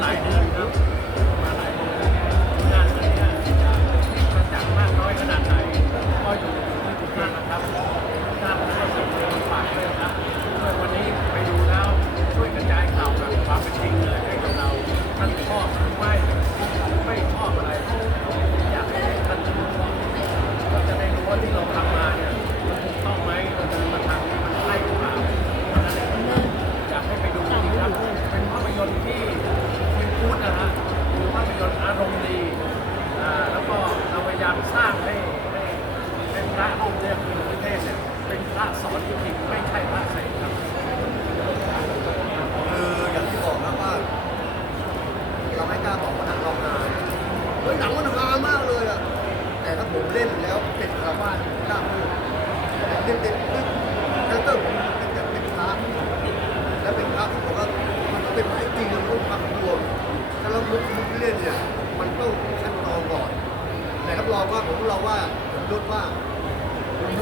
หลายเดือนครับมาหลายเดือนงานเลยเนี่ยจะมาจากมากน้อยขนาดไหนก็อยู่ที่ทุกท่านนะครับท่านให้ส่งเสริมฝากด้วยครับช่วยวันนี้ไปดูแล้วช่วยกระจายข่าวแบบความเป็นจริงเลยให้กับเราท่านชอบหรือไม่ไม่ชอบอะไร หนังมันฮามากเลยอะแต่ถ้าผมเล่นแล้วเป็นคาวาสผมกล้าพูดเล่นเด็ดคือคาแรคเตอร์ผมเป็นแบบเป็นพระแล้วเป็นพระผมว่ามันเป็นพระจริงมันต้องพักรวมถ้าเราลุกลุกเล่นเนี่ยมันต้องขั้นตอนก่อน แต่รับรองว่าผมรับรองว่าผมยศว่า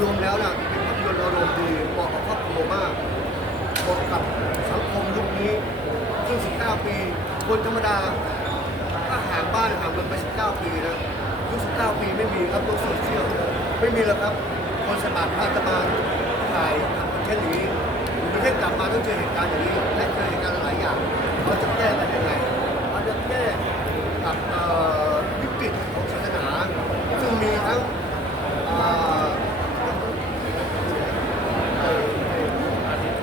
รวมแล้วนะเป็นภาพยนตร์อารมณ์ดีเหมาะกับครอบครัวมากบทกับสังคมยุคนี้ซึ่ง19 ปีคนธรรมดา บ้านห่างกันไป19 ปีนะยุค19 ปีไม่มีครับโลกโซเชียลไม่มีแล้วครับ คนสมัครพาจะมาถ่ายทำคอนเทนต์อย่นี้ประเทศกลับมาต้องเจอเหตุการณ์อย่างนี้และเจอเหตุการณ์หลายอย่างเราจะแก้กันยังไงเขาจะแก้กับเอ่อวิกฤตของศาสนา ซึ่งมีทั้งเอ่อ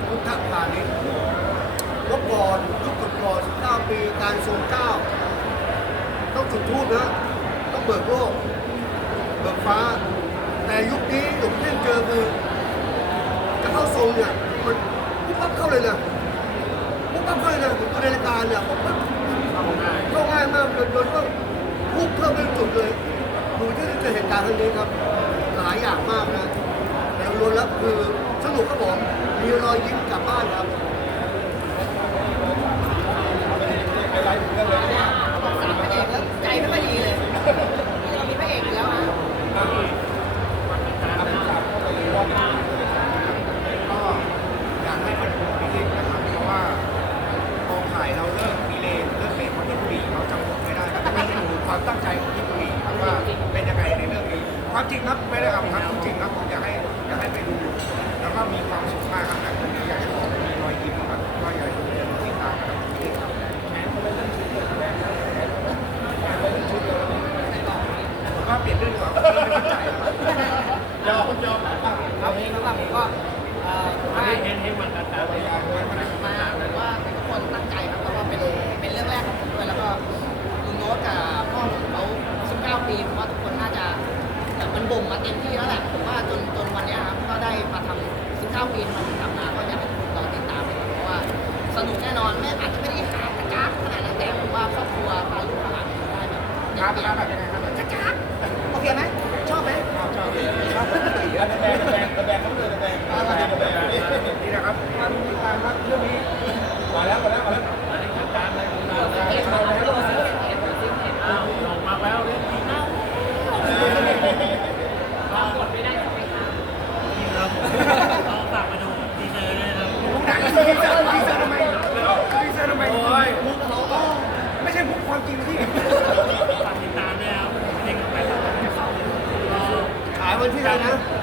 พุทธพาณิชย์เมื่อก่อนยุคก่อนๆ19 ปีการทรงเจ้า ต้องจุดทูปนะ ต้องเบิกโลก เบิกฟ้า แต่ยุคนี้หลวงพ่อเจอคือจะเข้าท รงเนี่ยมันปุ๊บปั๊บเข้าเลยนะปุ๊บปั๊บเข้าเลยนะผมดูในรายการเนี่ยปุ๊บปั๊บเข้าง่ายมากโดยโดยต้องพูดเพิ่มเป็นจุดเลยดูที่ได้เจอเหตุการณ์ครั้งนี้ครับ หลายอย่างมากนะแต่รวมแล้วคือสนุกครับผมมีรอยยิ้มกลับบ้านครับ เลยนะ